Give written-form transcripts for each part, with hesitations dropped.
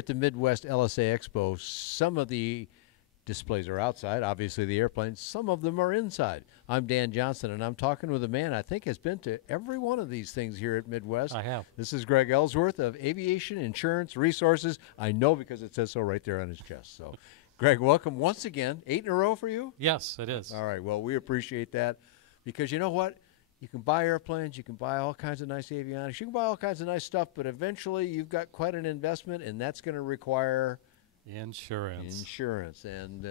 at the Midwest LSA Expo, some of the displays are outside, obviously the airplanes. Some of them are inside. I'm Dan Johnson, and I'm talking with a man I think has been to every one of these things here at Midwest. I have. This is Greg Ellsworth of Aviation Insurance Resources. I know because it says so right there on his chest. So, Greg, welcome once again. 8 in a row for you? Yes, it is. All right, well, we appreciate that because you know what? You can buy airplanes, you can buy all kinds of nice avionics, you can buy all kinds of nice stuff, but eventually you've got quite an investment, and that's going to require insurance. And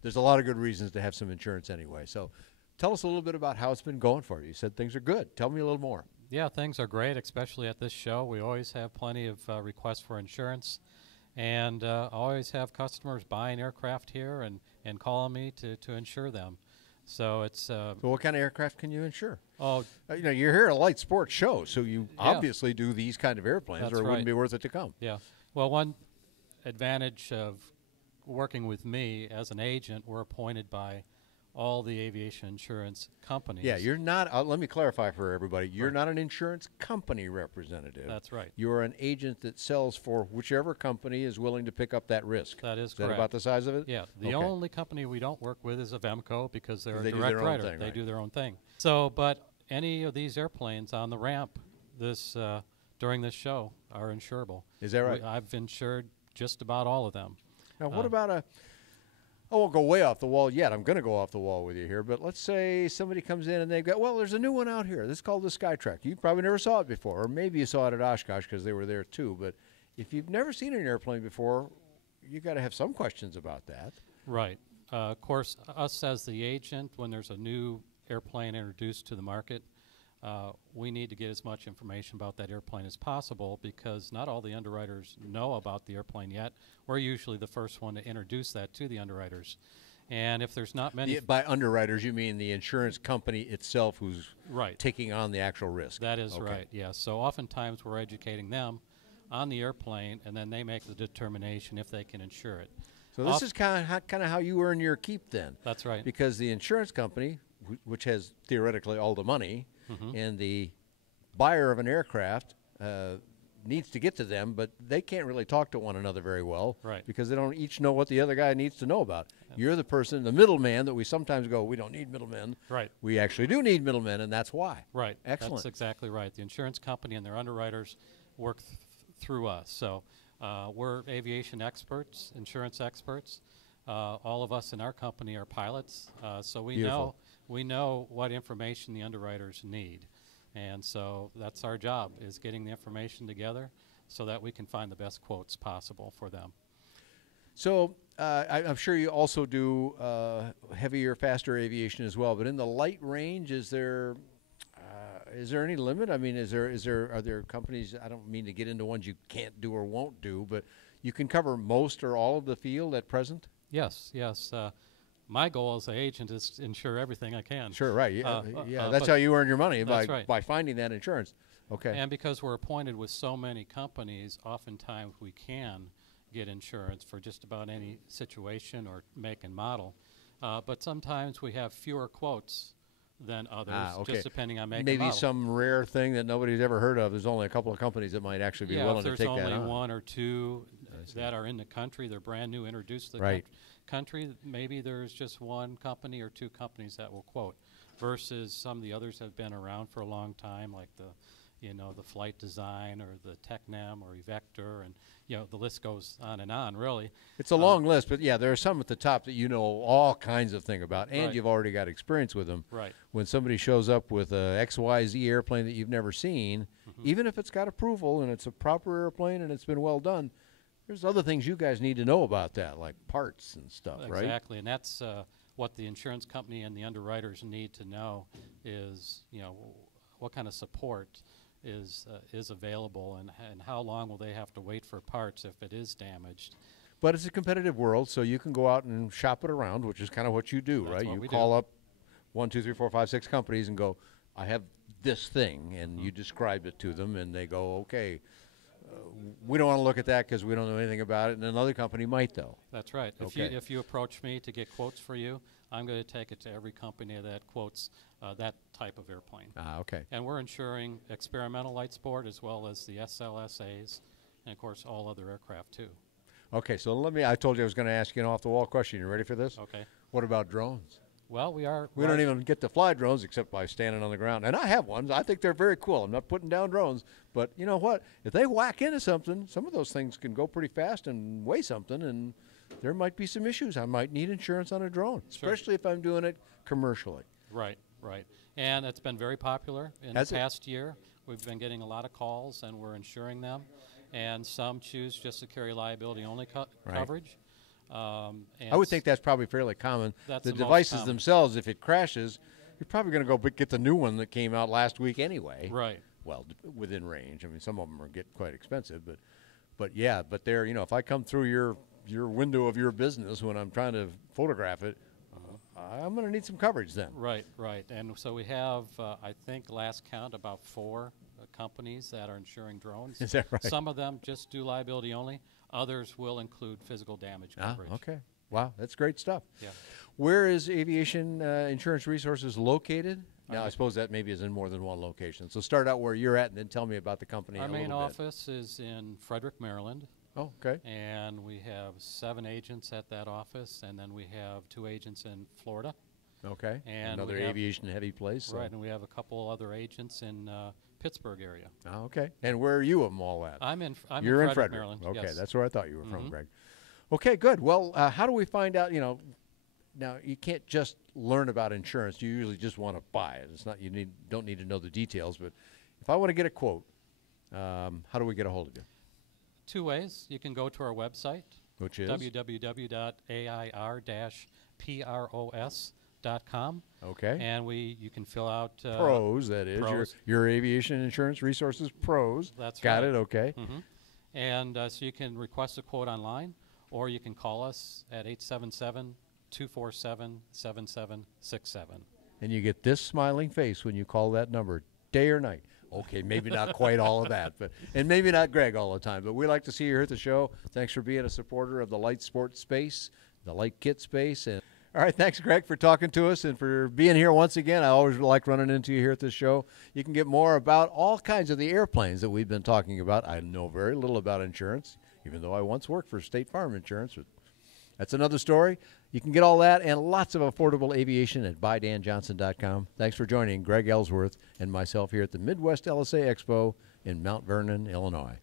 there's a lot of good reasons to have some insurance anyway. So tell us a little bit about how it's been going for you. You said things are good. Tell me a little more. Yeah, things are great, especially at this show. We always have plenty of requests for insurance, and always have customers buying aircraft here and calling me to insure them. So it's so what kind of aircraft can you insure? Oh, you know, you're here at a light sports show, so you obviously do these kind of airplanes, That's or it wouldn't be worth it to come. Yeah. Well, one advantage of working with me as an agent, we're appointed by all the aviation insurance companies. Yeah, you're not, let me clarify for everybody, you're not an insurance company representative. That's right. You're an agent that sells for whichever company is willing to pick up that risk. That is correct. Is that about the size of it? Yeah. The only company we don't work with is EVEKTOR because they're a do direct their own writer. thing, They right. do their own thing. So, but any of these airplanes on the ramp during this show are insurable. Is that right? I've insured just about all of them. Now, what about I won't go way off the wall yet. I'm going to go off the wall with you here, but let's say somebody comes in and they've got, well, there's a new one out here. This is called the Skytrack. You probably never saw it before, or maybe you saw it at Oshkosh because they were there too. But if you've never seen an airplane before, you got to have some questions about that. Right. Of course, us as the agent, when there's a new airplane introduced to the market, we need to get as much information about that airplane as possible because not all the underwriters know about the airplane yet. We're usually the first one to introduce that to the underwriters. And if there's not many... By underwriters, you mean the insurance company itself who's right. taking on the actual risk. That is right, yes. So oftentimes we're educating them on the airplane, and then they make the determination if they can insure it. So this is kind of how you earn your keep then. That's right. Because the insurance company, which has theoretically all the money, and the buyer of an aircraft needs to get to them, but they can't really talk to one another very well because they don't each know what the other guy needs to know about. You're the person, the middleman that we sometimes go, we don't need middlemen. Right. We actually do need middlemen, and that's why. Right. Excellent. That's exactly right. The insurance company and their underwriters work through us. So we're aviation experts, insurance experts. All of us in our company are pilots, so we know what information the underwriters need. And so that's our job, is getting the information together so that we can find the best quotes possible for them. So I'm sure you also do heavier, faster aviation as well, but in the light range, is there any limit? I mean, are there companies, I don't mean to get into ones you can't do or won't do, but you can cover most or all of the field at present? Yes, yes. My goal as an agent is to insure everything I can. Sure, right. Yeah, that's how you earn your money, by finding that insurance. Okay. And because we're appointed with so many companies, oftentimes we can get insurance for just about any situation or make and model. But sometimes we have fewer quotes than others, just depending on make and model. Maybe some rare thing that nobody's ever heard of. There's only a couple of companies that might actually be willing to take that on. Yeah, if there's only one or two that are in the country, they're brand new, introduced to the country, maybe there's just one company or two companies that will quote, versus some of the others have been around for a long time, like the flight design or the TECNAM or EVEKTOR, and the list goes on and on, really. It's a long list, but yeah, there are some at the top that you know all kinds of things about, and you've already got experience with them. Right. When somebody shows up with a XYZ airplane that you've never seen, even if it's got approval and it's a proper airplane and it's been well done, there's other things you guys need to know about that, like parts and stuff, right? Exactly, and that's what the insurance company and the underwriters need to know is, what kind of support is available, and how long will they have to wait for parts if it is damaged. But it's a competitive world, so you can go out and shop it around, which is kind of what you do, right? You call up 1, 2, 3, 4, 5, 6 companies and go, I have this thing, and you describe it to them, and they go, okay, we don't want to look at that because we don't know anything about it, and another company might, though. That's right. If you approach me to get quotes for you, I'm going to take it to every company that quotes that type of airplane. Okay. And we're insuring experimental light sport as well as the SLSAs and of course all other aircraft too. Okay, so I told you I was going to ask you an off-the-wall question. You ready for this? Okay. What about drones? Well, we don't even get to fly drones except by standing on the ground. And I have ones. I think they're very cool. I'm not putting down drones. But you know what? If they whack into something, some of those things can go pretty fast and weigh something, and there might be some issues. I might need insurance on a drone, especially if I'm doing it commercially. Right, right. And it's been very popular in the past year. We've been getting a lot of calls, and we're insuring them. And some choose just to carry liability-only coverage. I would think that's probably fairly common. That's the the devices most themselves, if it crashes, you're probably going to go get the new one that came out last week anyway. Right. Well, within range. I mean, some of them are get quite expensive, but yeah, but they're, if I come through your window of your business when I'm trying to photograph it, I'm going to need some coverage then. Right, right. And so we have, I think, last count, about 4 companies that are insuring drones. Is that right? Some of them just do liability only. Others will include physical damage coverage. Okay. Wow, that's great stuff. Yeah. Where is Aviation Insurance Resources located? Now, I suppose that maybe is in more than one location. So start out where you're at and then tell me about the company Our a little main bit. office is in Frederick, Maryland. Oh, okay. And we have 7 agents at that office, and then we have 2 agents in Florida. Okay. And another aviation heavy place. So. Right, and we have a couple other agents in Pittsburgh area. Oh, okay. And where are you of them all at? I'm in Frederick, Maryland. Okay, yes. that's where I thought you were from, Greg. Okay, good. Well, how do we find out, now you can't just learn about insurance. You usually just want to buy it. It's not, don't need to know the details, but if I want to get a quote, how do we get a hold of you? 2 ways. You can go to our website, which is www.airpros.com. Okay. And you can fill out pros. That is pros. Your Aviation Insurance Resources pros. That's got right. it. Okay. Mm-hmm. And so you can request a quote online, or you can call us at 877-247-7767. And you get this smiling face when you call that number, day or night. Okay, maybe not quite all of that, and maybe not Greg all the time, but we like to see you here at the show. Thanks for being a supporter of the light sport space, the light kit space. And all right, thanks, Greg, for talking to us and for being here once again. I always like running into you here at this show. You can get more about all kinds of the airplanes that we've been talking about. I know very little about insurance, even though I once worked for State Farm Insurance. But that's another story. You can get all that and lots of affordable aviation at buydanjohnson.com. Thanks for joining Greg Ellsworth and myself here at the Midwest LSA Expo in Mount Vernon, Illinois.